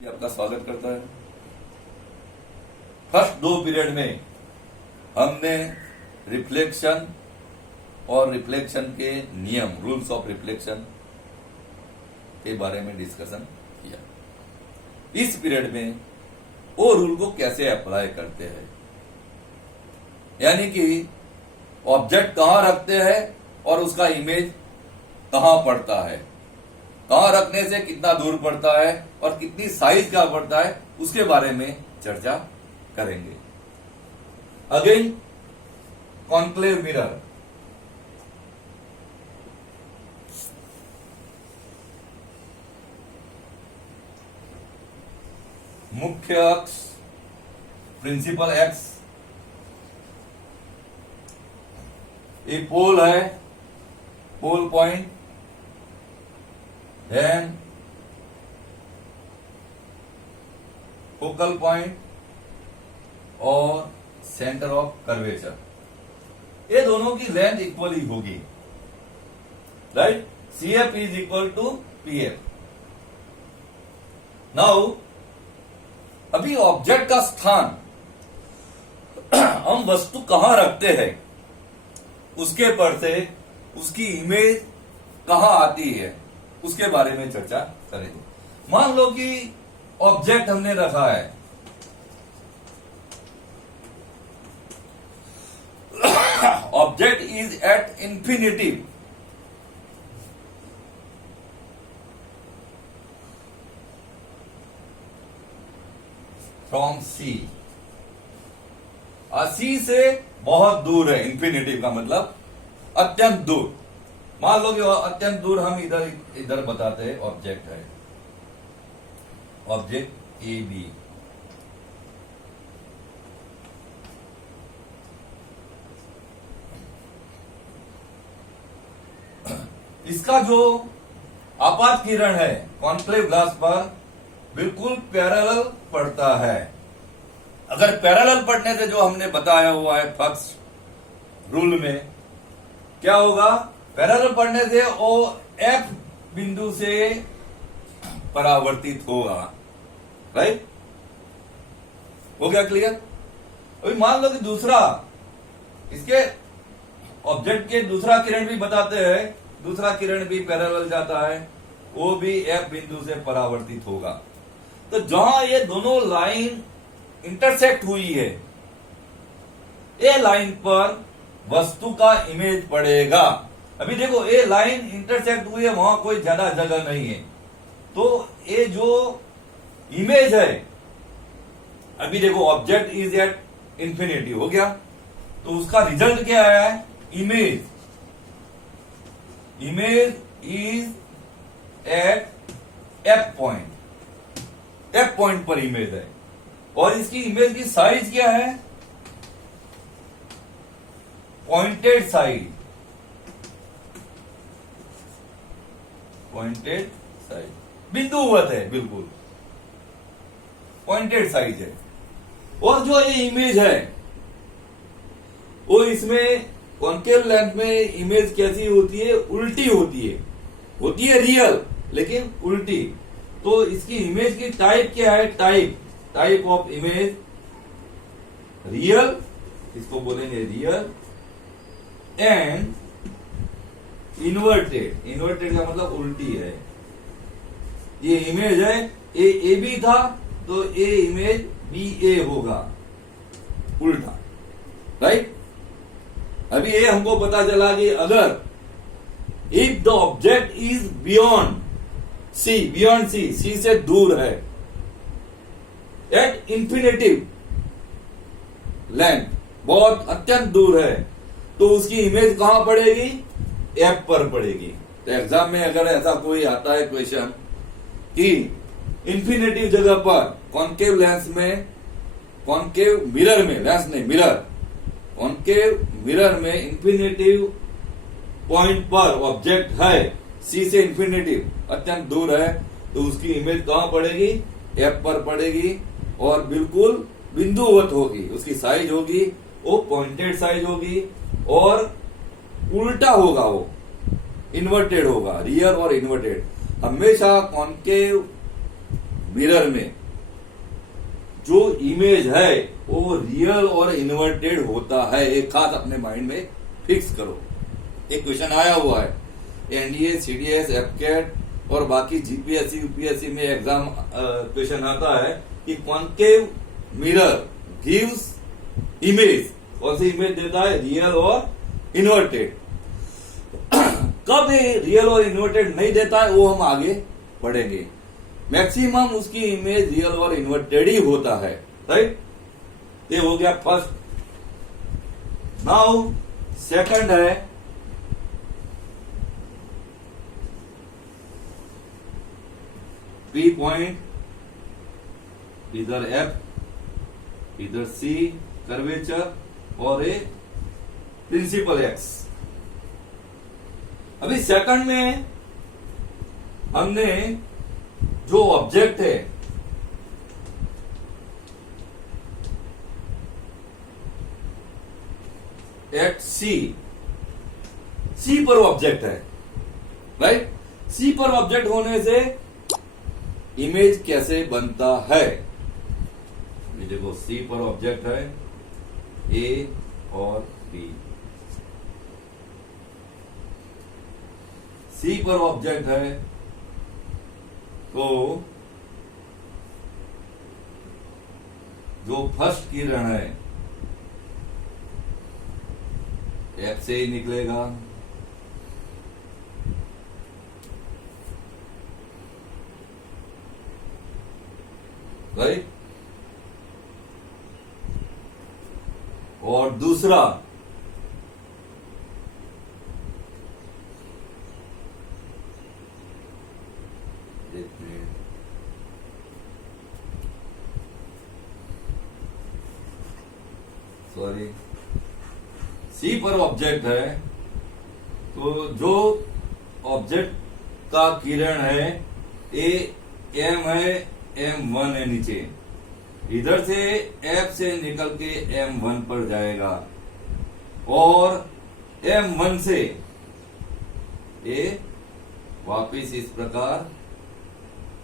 आपका स्वागत करता है। फर्स्ट दो पीरियड में हमने रिफ्लेक्शन और रिफ्लेक्शन के नियम, रूल्स ऑफ रिफ्लेक्शन के बारे में डिस्कशन किया। इस पीरियड में वो रूल को कैसे अप्लाई करते हैं, यानी कि ऑब्जेक्ट कहां रखते हैं और उसका इमेज कहां पड़ता है, कहां रखने से कितना दूर पड़ता है और कितनी साइज का पड़ता है, उसके बारे में चर्चा करेंगे। अगेन कॉन्क्लेव मिरर, मुख्य अक्ष, प्रिंसिपल एक्स, एक पोल है, pole point, then focal point और सेंटर ऑफ कर्वेचर, ये दोनों की लेंथ इक्वली होगी, right. CF is equal to PF। Now अभी ऑब्जेक्ट का स्थान, हम वस्तु कहां रखते हैं उसके पर से उसकी इमेज कहां आती है उसके बारे में चर्चा करेंगे। मान लो कि ऑब्जेक्ट हमने रखा है, object is at infinity, from C, C से बहुत दूर है, इंफिनिटी का मतलब अत्यंत दूर। मान लो कि अत्यंत दूर हम इधर बताते हैं ऑब्जेक्ट है, ऑब्जेक्ट ए बी, इसका जो आपात किरण है कॉन्क्लेव ग्लास पर बिल्कुल पैरेलल पड़ता है। अगर पैरेलल पड़ने से जो हमने बताया हुआ है फर्स्ट रूल में, क्या होगा, पैरेलल पड़ने से वो F बिंदु से परावर्तित होगा, राइट। हो गया क्लियर। अभी मान लो कि दूसरा, इसके ऑब्जेक्ट के दूसरा किरण भी बताते हैं, दूसरा किरण भी पैरेलल जाता है, वो भी F बिंदु से परावर्तित होगा। तो जहां ये दोनों लाइन इंटरसेक्ट हुई है, ये लाइन पर वस्तु का इमेज पड़ेगा। अभी देखो, ये लाइन इंटरसेक्ट हुई है, वहां कोई ज्यादा जगह नहीं है, तो ये जो इमेज है, अभी देखो ऑब्जेक्ट इज एट इंफिनिटी हो गया, तो उसका रिजल्ट क्या है, image, image is at F point, F point पर इमेज है, और इसकी इमेज की साइज क्या है, पॉइंटेड साइज, पॉइंटेड साइज, बिंदुवत है, बिल्कुल पॉइंटेड साइज है। और जो ये इमेज है वो इसमें कॉन्केव लेंथ में इमेज कैसी होती है, उल्टी होती है रियल लेकिन उल्टी। तो इसकी इमेज की टाइप क्या है, टाइप ऑफ इमेज रियल, इसको बोलेंगे रियल, एंड इन्वर्टेड का मतलब उल्टी है। ये इमेज है, ए बी था तो ए इमेज बी ए होगा, उल्टा, राइट। अभी ये हमको पता चला कि अगर if the object is beyond C से दूर है, एट इंफिनिटिव लेंथ, बहुत अत्यंत दूर है, तो उसकी इमेज कहां पड़ेगी, एफ पर पड़ेगी। तो एग्जाम में अगर ऐसा कोई आता है क्वेश्चन कि इंफिनिटिव जगह पर कॉन्केव लेंस में, कॉन्केव मिरर में, लेंस नहीं मिरर, कॉन्केव मिरर में इंफिनिटिव पॉइंट पर ऑब्जेक्ट है, सी से इंफिनिटिव अत्यंत दूर है, तो उसकी इमेज कहां पड़ेगी, एफ पर पड़ेगी, और बिल्कुल बिंदुवत होगी, उसकी साइज होगी वो पॉइंटेड साइज होगी, और उल्टा होगा, वो इन्वर्टेड होगा, रियल और इन्वर्टेड। हमेशा कॉन्केव मिरर में जो इमेज है वो रियल और इन्वर्टेड होता है, एक खास अपने माइंड में फिक्स करो। एक क्वेश्चन आया हुआ है एनडीए, सीडीएस, एफकेट और बाकी जीपीएससी यूपीएससी में एग्जाम क्वेश्चन आता है कि कॉन्केव मिरर गिव्स इमेज, कौन सी इमेज देता है, रियल और इन्वर्टेड। कब ये रियल और इन्वर्टेड नहीं देता है वो हम आगे पढ़ेंगे। मैक्सिमम उसकी इमेज रियल और इन्वर्टेड ही होता है, राइट। ये हो गया फर्स्ट। नाउ सेकंड है पी पॉइंट, इधर एफ, इधर सी कर्वेचर और ए प्रिंसिपल एक्स। अभी सेकंड में हमने जो ऑब्जेक्ट है एट सी पर ऑब्जेक्ट है, राइट। सी पर ऑब्जेक्ट होने से इमेज कैसे बनता है, ये देखो सी पर ऑब्जेक्ट है ए और बी, सी पर ऑब्जेक्ट है तो जो फर्स्ट किरण है एफ से ही निकलेगा, राइट। और दूसरा सॉरी सी पर ऑब्जेक्ट है तो जो ऑब्जेक्ट का किरण है ए एम है, M1 है नीचे, इधर से F से निकल के M1 पर जाएगा और M1 से ए वापिस इस प्रकार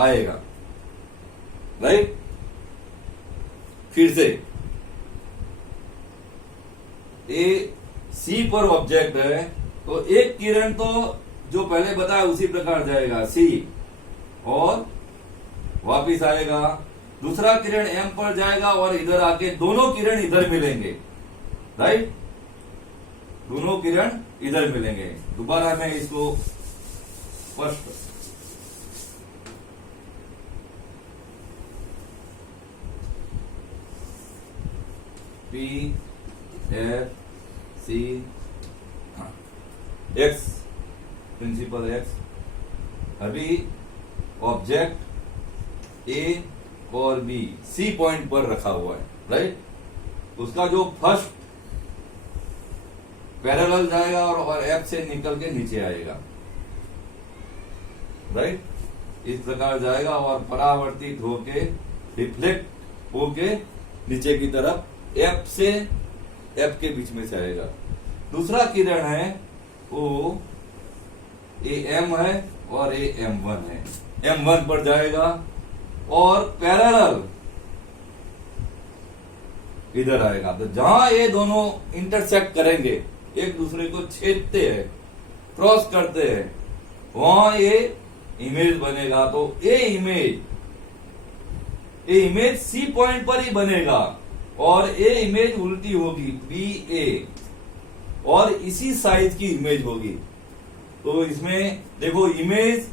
आएगा, राइट। फिर से ए सी पर ऑब्जेक्ट है तो एक किरण तो जो पहले बताया उसी प्रकार जाएगा सी और वापिस आएगा, दूसरा किरण एम पर जाएगा और इधर आके दोनों किरण इधर मिलेंगे, राइट। दोनों किरण इधर मिलेंगे। दोबारा मैं इसको स्पष्ट P F C X principal X, अभी ऑब्जेक्ट ए और बी सी पॉइंट पर रखा हुआ है, राइट। उसका जो फर्स्ट पैरेलल जाएगा और एफ से निकल के नीचे आएगा, राइट। इस प्रकार जाएगा और परावर्तित होके रिफ्लेक्ट होके नीचे की तरफ एफ से एफ के बीच में से आएगा। दूसरा किरण है वो ए एम है और ए M1 है, M1 पर जाएगा और पैरेलल इधर आएगा। तो जहां ये दोनों इंटरसेक्ट करेंगे, एक दूसरे को छेदते हैं, क्रॉस करते हैं, वहां ये इमेज बनेगा। तो ये इमेज सी पॉइंट पर ही बनेगा और ये इमेज उल्टी होगी बी ए और इसी साइज की इमेज होगी। तो इसमें देखो image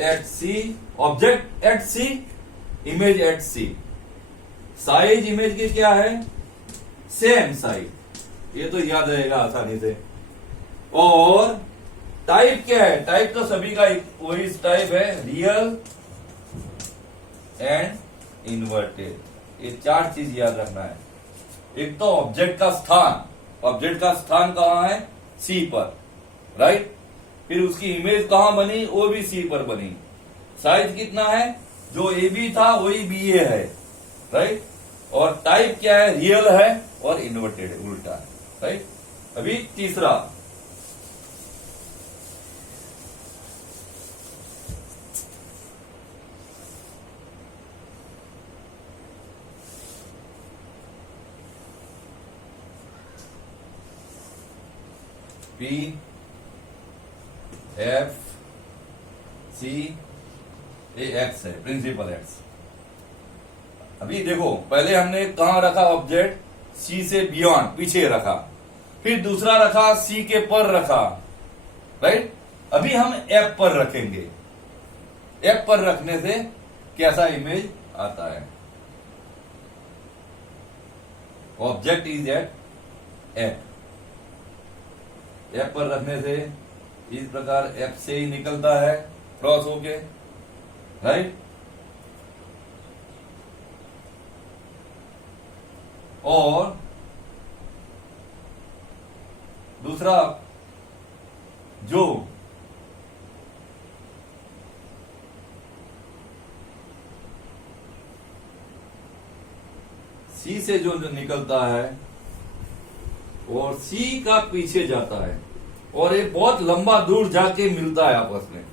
at C, object at C, image at C. Size image की क्या है, सेम साइज, ये तो याद रहेगा आसानी से। और टाइप क्या है, टाइप तो सभी का वही टाइप है, रियल एंड इन्वर्टेड। ये चार चीज याद रखना है। एक तो ऑब्जेक्ट का स्थान, ऑब्जेक्ट का स्थान कहां है, सी पर, राइट। फिर उसकी इमेज कहां बनी, वो भी सी पर बनी। साइज कितना है, जो ए बी था वही बी ए है, राइट। और टाइप क्या है, रियल है और इन्वर्टेड है, उल्टा है, राइट। अभी तीसरा पी एफ सी ए एक्स है, प्रिंसिपल एक्स। अभी देखो, पहले हमने कहां रखा ऑब्जेक्ट, सी से बियॉन्ड, पीछे रखा, फिर दूसरा रखा सी के पर रखा, राइट। अभी हम एफ पर रखेंगे। एफ पर रखने से कैसा इमेज आता है, object is at F. F पर रखने से इस प्रकार एफ से ही निकलता है क्रॉस होके, राइट। और दूसरा जो सी से जो निकलता है और सी का पीछे जाता है और ये बहुत लंबा दूर जाके मिलता है आपस में,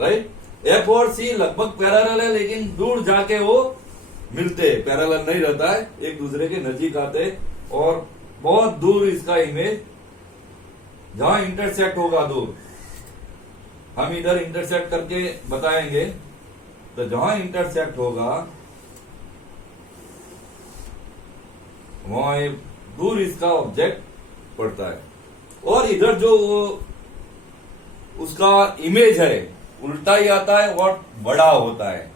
राइट। एफ और सी लगभग पैरेलल है लेकिन दूर जाके वो मिलते, पैरेलल नहीं रहता है, एक दूसरे के नजदीक आते और बहुत दूर इसका इमेज, जहां इंटरसेक्ट होगा दूर, हम इधर इंटरसेक्ट करके बताएंगे, तो जहां इंटरसेक्ट होगा वहां दूर इसका ऑब्जेक्ट पड़ता है। और इधर जो उसका इमेज है उल्टा ही आता है और बड़ा होता है,